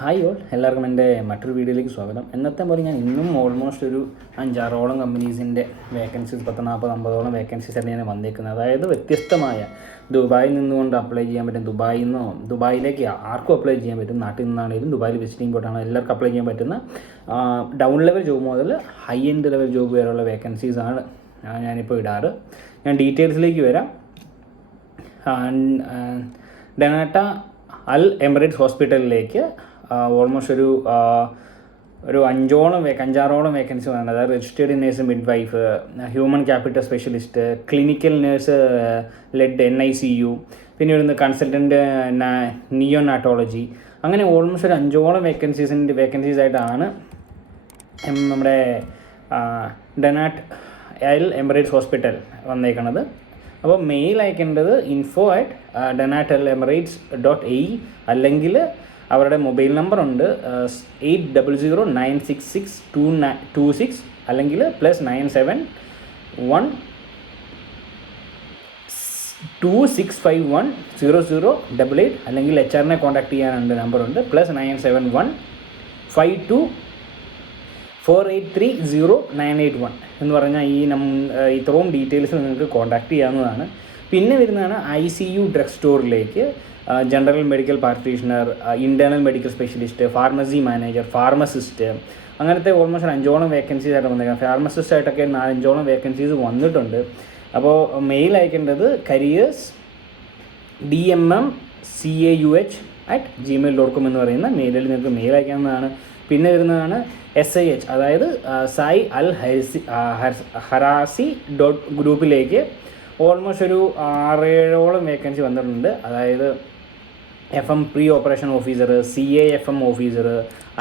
Hi all, എല്ലാവർക്കും എൻ്റെ മറ്റൊരു വീഡിയോയിലേക്ക് സ്വാഗതം. എന്നത്തെ പോലെ ഞാൻ ഇന്നും ഓൾമോസ്റ്റ് ഒരു 5-6ഓളം കമ്പനീസിൻ്റെ വേക്കൻസീസ് 10-40-50ഓളം വേക്കൻസീസ് തന്നെയാണ് വന്നേക്കുന്നത്. അതായത് വ്യത്യസ്തമായ ദുബായിൽ നിന്നുകൊണ്ട് അപ്ലൈ ചെയ്യാൻ പറ്റും, ദുബായിലേക്ക് ആർക്കും അപ്ലൈ ചെയ്യാൻ പറ്റും. നാട്ടിൽ നിന്നാണെങ്കിലും ദുബായിൽ വിസിറ്റിംഗ് പോയിട്ടാണ് എല്ലാവർക്കും അപ്ലൈ ചെയ്യാൻ പറ്റുന്ന ഡൗൺ ലെവൽ ജോബ് മുതൽ ഹൈ എൻഡ് ലെവൽ ജോബ് വരെയുള്ള വേക്കൻസീസാണ് ഞാനിപ്പോൾ ഇടാറ്. ഞാൻ ഡീറ്റെയിൽസിലേക്ക് വരാം. ഡനാട്ട അൽ എമിറേറ്റ്സ് ഹോസ്പിറ്റലിലേക്ക് ഓൾമോസ്റ്റ് ഒരു 5-6ഓളം വേക്കൻസി വന്നത്. അതായത് registered nurse, midwife, human capital specialist, clinical nurse lead NICU, പിന്നെ വരുന്ന കൺസൾട്ടൻറ്റ് നിയോനാറ്റോളജി. അങ്ങനെ ഓൾമോസ്റ്റ് ഒരു 5ഓളം വേക്കൻസീസ് ആയിട്ടാണ് നമ്മുടെ ഡനാട്ട് അൽ എമിറേറ്റ്സ് ഹോസ്പിറ്റൽ വന്നേക്കണത്. അപ്പോൾ മെയിൽ അയക്കേണ്ടത് info@danatallemirates.ae അല്ലെങ്കിൽ അവരുടെ മൊബൈൽ നമ്പർ ഉണ്ട് 8009662226 അല്ലെങ്കിൽ +97126510088 അല്ലെങ്കിൽ HR കോൺടാക്ട് ചെയ്യാനുണ്ട് നമ്പറുണ്ട് +971524830981 എന്ന് പറഞ്ഞാൽ ഇത്രയും ഡീറ്റെയിൽസ് നിങ്ങൾക്ക് കോൺടാക്ട് ചെയ്യാവുന്നതാണ്. പിന്നെ വരുന്നതാണ് ICU ഡ്രഗ് സ്റ്റോറിലേക്ക് general medical practitioner, internal medical specialist, pharmacy manager, pharmacist, അങ്ങനത്തെ ഓൾമോസ്റ്റ് 5ഓളം വേക്കൻസീസ് ആയിട്ട് വന്നേക്കാം. ഫാർമസിസ്റ്റ് ആയിട്ടൊക്കെ 4-5ഓളം വേക്കൻസീസ് വന്നിട്ടുണ്ട്. അപ്പോൾ മെയിൽ അയക്കേണ്ടത് careers@dmmcauh@gmail.com എന്ന് പറയുന്ന മെയിലിൽ നിങ്ങൾക്ക് മെയിൽ അയക്കാവുന്നതാണ്. പിന്നെ വരുന്നതാണ് SIH, അതായത് സായി അൽ ഹറാസി ഗ്രൂപ്പിലേക്ക് ഓൾമോസ്റ്റ് ഒരു 6-7ഓളം വേക്കൻസി വന്നിട്ടുണ്ട്. അതായത് FM pre operation officer, CAFM officer,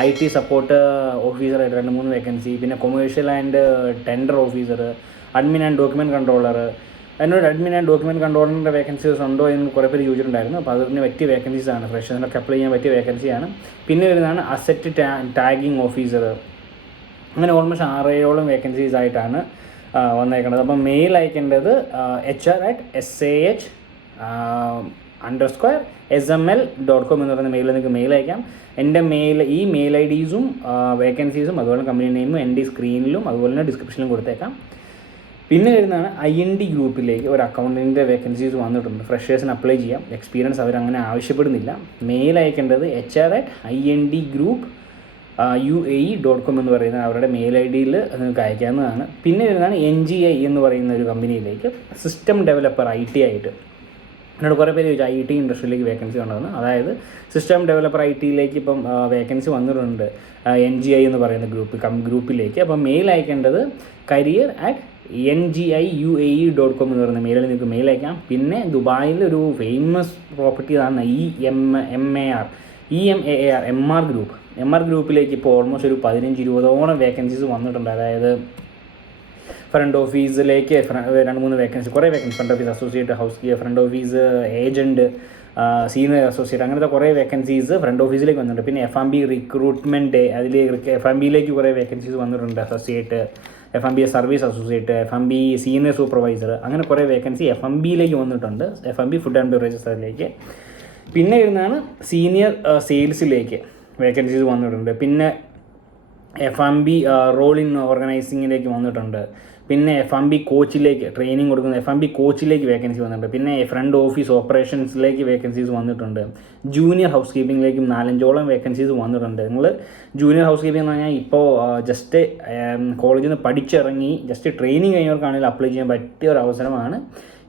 IT support ഓഫീസറായിട്ട് 2-3 വേക്കൻസി, പിന്നെ commercial and tender officer, admin and document controller. എന്നോട് അഡ്മിൻ ആൻഡ് ഡോക്യുമെൻറ്റ് കൺട്രോളറിൻ്റെ വേക്കൻസീസ് ഉണ്ടോ എന്ന് കുറേ പേര് ചോദിച്ചിട്ടുണ്ടായിരുന്നു. അപ്പോൾ അതിന് പറ്റിയ വേക്കൻസീസാണ്, ഫ്രഷേഴ്സിനൊക്കെ അപ്ലൈ ചെയ്യാൻ പറ്റിയ വേക്കൻസിയാണ്. പിന്നെ വരുന്നതാണ് അസറ്റ് ടാഗിങ് ഓഫീസർ. അങ്ങനെ ഓൾമോസ്റ്റ് 6-7ഓളം വേക്കൻസീസ് ആയിട്ടാണ് വന്നേക്കുന്നത്. അപ്പം മെയിൽ അയക്കേണ്ടത് HR@SAH_SML.com എന്ന് പറയുന്ന മെയിലിൽ നിങ്ങൾക്ക് മെയിൽ അയക്കാം. എൻ്റെ ഈ മെയിൽ IDസും വേക്കൻസീസും അതുപോലെ കമ്പനി നെയിമും എൻ്റെ സ്ക്രീനിലും അതുപോലെ തന്നെ ഡിസ്ക്രിപ്ഷനിലും കൊടുത്തേക്കാം. പിന്നെ വരുന്നതാണ് IND ഗ്രൂപ്പിലേക്ക് ഒരു അക്കൗണ്ടൻറ്റിൻ്റെ വേക്കൻസീസ് വന്നിട്ടുണ്ട്. ഫ്രഷേഴ്സിന് അപ്ലൈ ചെയ്യാം, എക്സ്പീരിയൻസ് അവരങ്ങനെ ആവശ്യപ്പെടുന്നില്ല. മെയിൽ അയക്കേണ്ടത് HR@INDgroup.UAE.com എന്ന് പറയുന്ന അവരുടെ മെയിൽ IDയിൽ നിങ്ങൾക്ക് അയക്കാവുന്നതാണ്. പിന്നെ വരുന്നതാണ് NGI എന്ന് പറയുന്ന ഒരു കമ്പനിയിലേക്ക് സിസ്റ്റം ഡെവലപ്പർ IT ആയിട്ട്. എന്നോട് കുറേ പേര് ചോദിച്ചു IT ഇൻഡസ്ട്രിയിലേക്ക് വേക്കൻസി ഉണ്ടെന്ന്. അതായത് സിസ്റ്റം ഡെവലപ്പർ ITയിലേക്ക് ഇപ്പം വേക്കൻസി വന്നിട്ടുണ്ട് NGI എന്ന് പറയുന്ന ഗ്രൂപ്പിലേക്ക്. അപ്പം മെയിൽ അയക്കേണ്ടത് career@NGIUAE.com എന്ന് പറയുന്ന മെയിലിൽ നിങ്ങൾക്ക് മെയിൽ അയക്കാം. പിന്നെ ദുബായിൽ ഒരു ഫേമസ് പ്രോപ്പർട്ടിയാണ് EMAR ഗ്രൂപ്പ്. ഗ്രൂപ്പിലേക്ക് ഇപ്പോൾ ഓൾമോസ്റ്റ് ഒരു 15-20ഓളം വേക്കൻസീസ് വന്നിട്ടുണ്ട്. അതായത് ഫ്രണ്ട് ഓഫീസിലേക്ക് 2-3 വേക്കൻസി, കുറേ vacancy, front office associate, front office agent, senior associate, അങ്ങനത്തെ കുറേ വേക്കൻസീസ് ഫ്രണ്ട് ഓഫീസിലേക്ക് വന്നിട്ടുണ്ട്. പിന്നെ FMB റിക്രൂട്ട്മെൻറ്റ്, FMBയിലേക്ക് കുറേ വേക്കൻസീസ് വന്നിട്ടുണ്ട്. Associate, FMB service associate, FMB senior supervisor, അങ്ങനെ കുറേ വേക്കൻസി FMBയിലേക്ക് വന്നിട്ടുണ്ട്. FMB ഫുഡ് ആൻഡ് ബെവറേജസ് അതിലേക്ക്. പിന്നെ വരുന്നതാണ് സീനിയർ സെയിൽസിലേക്ക് വേക്കൻസീസ് വന്നിട്ടുണ്ട്. പിന്നെ FMB റോൾ ഇൻ ഓർഗനൈസിങ്ങിലേക്ക് വന്നിട്ടുണ്ട്. പിന്നെ FMB കോച്ചിലേക്ക് ട്രെയിനിങ് കൊടുക്കുന്ന FMB കോച്ചിലേക്ക് വേക്കൻസി വന്നിട്ടുണ്ട്. പിന്നെ ഫ്രണ്ട് ഓഫീസ് ഓപ്പറേഷൻസിലേക്ക് വേക്കൻസീസ് വന്നിട്ടുണ്ട്. ജൂനിയർ ഹൗസ് കീപ്പിങ്ങിലേക്കും 4-5ഓളം വേക്കൻസീസ് വന്നിട്ടുണ്ട്. നിങ്ങൾ ജൂനിയർ ഹൗസ് കീപ്പിംഗ് എന്ന് പറഞ്ഞാൽ ഇപ്പോൾ ജസ്റ്റ് കോളേജിൽ നിന്ന് പഠിച്ചിറങ്ങി ജസ്റ്റ് ട്രെയിനിങ് കഴിഞ്ഞവർക്കാണെങ്കിൽ അപ്ലൈ ചെയ്യാൻ പറ്റിയ ഒരു അവസരമാണ്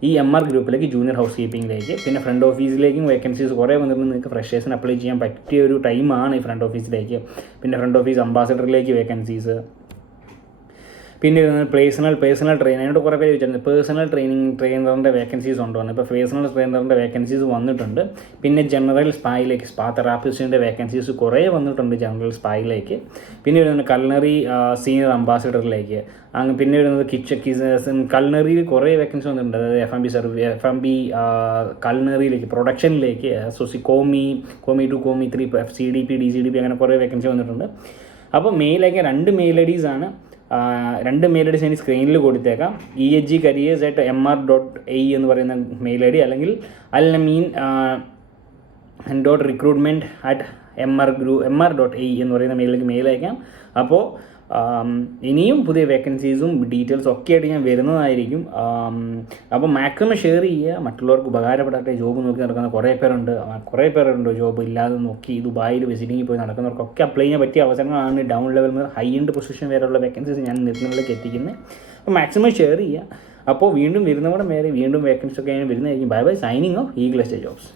ഈ MR ഗ്രൂപ്പിലേക്ക്, ജൂനിയർ ഹൗസ് കീപ്പിങ്ങിലേക്ക്. പിന്നെ ഫ്രണ്ട് ഓഫീസിലേക്കും വേക്കൻസീസ് കുറേ വന്നിട്ടുണ്ട്. നിങ്ങൾക്ക് ഫ്രഷേഴ്സിന് അപ്ലൈ ചെയ്യാൻ പറ്റിയ ഒരു ടൈമാണ് ഈ ഫ്രണ്ട് ഓഫീസിലേക്ക്. പിന്നെ ഫ്രണ്ട് ഓഫീസ് അംബാസഡറിലേക്ക് വേക്കൻസീസ്. പിന്നെ പേഴ്സണൽ ട്രെയിനർ. അതിനോട് കുറേ പേര് ചോദിച്ചിട്ടുണ്ട് പേഴ്സണൽ ട്രെയിനറിൻ്റെ വേക്കൻസീസ് ഉണ്ടോ എന്ന്. ഇപ്പോൾ പേഴ്സണൽ ട്രെയിനറിൻ്റെ വേക്കൻസീസ് വന്നിട്ടുണ്ട്. പിന്നെ ജനറൽ സ്പായിലേക്ക്, സ്പാ തെറാപ്പിസ്റ്റിൻ്റെ വേക്കൻസീസ് കുറേ വന്നിട്ടുണ്ട് ജനറൽ സ്പായിലേക്ക്. പിന്നെ വരുന്നത് കൾണറി സീനിയർ അംബാസിഡറിലേക്ക്. പിന്നെ വരുന്നത് കൾണറിയിൽ കുറേ വേക്കൻസി വന്നിട്ടുണ്ട്. അതായത് FMB കൾണറിയിലേക്ക്, പ്രൊഡക്ഷനിലേക്ക്, കോമി 2, കോമി 3, CDP, DCDP, അങ്ങനെ കുറേ വേക്കൻസി വന്നിട്ടുണ്ട്. അപ്പോൾ മെയിൽ അയക്കാൻ 2 മെയിൽ IDs ആണ്. 2 മെയിൽ IDs ഞാൻ സ്ക്രീനിൽ കൊടുത്തേക്കാം. EHGcareers@mr.ae എന്ന് പറയുന്ന മെയിൽ ID, അല്ലെങ്കിൽ alnamin.recruitment@ mr.ai എന്ന് പറയുന്ന മെയിലിലേക്ക് മെയിൽ അയക്കാം. അപ്പോൾ ഇനിയും പുതിയ വേക്കൻസീസും ഡീറ്റെയിൽസും ഒക്കെ ആയിട്ട് ഞാൻ വരുന്നതായിരിക്കും. അപ്പോൾ മാക്സിമം ഷെയർ ചെയ്യുക. മറ്റുള്ളവർക്ക് ഉപകാരപ്പെടാത്ത ജോബ് നോക്കി നടക്കുന്ന കുറേ പേരുണ്ട് ജോബ് ഇല്ലാതെ നോക്കി ദുബായിൽ വിസിറ്റിങ്ങിൽ പോയി നടക്കുന്നവർക്കൊക്കെ അപ്ലൈ ചെയ്യാൻ പറ്റിയ അവസരങ്ങളാണ് ഡൗൺ ലെവൽ മുതൽ ഹൈ എൻഡ് പൊസിഷൻ വരെയുള്ള വേക്കൻസീസ് ഞാൻ നിങ്ങളിലേക്ക് എത്തിക്കുന്നത്. അപ്പോൾ മാക്സിമം ഷെയർ ചെയ്യുക. അപ്പോൾ വീണ്ടും വരുന്നവിടെ വീണ്ടും വേക്കൻസി ഒക്കെ വരുന്നതായിരിക്കും. Bye bye, signing off eagle estate jobs.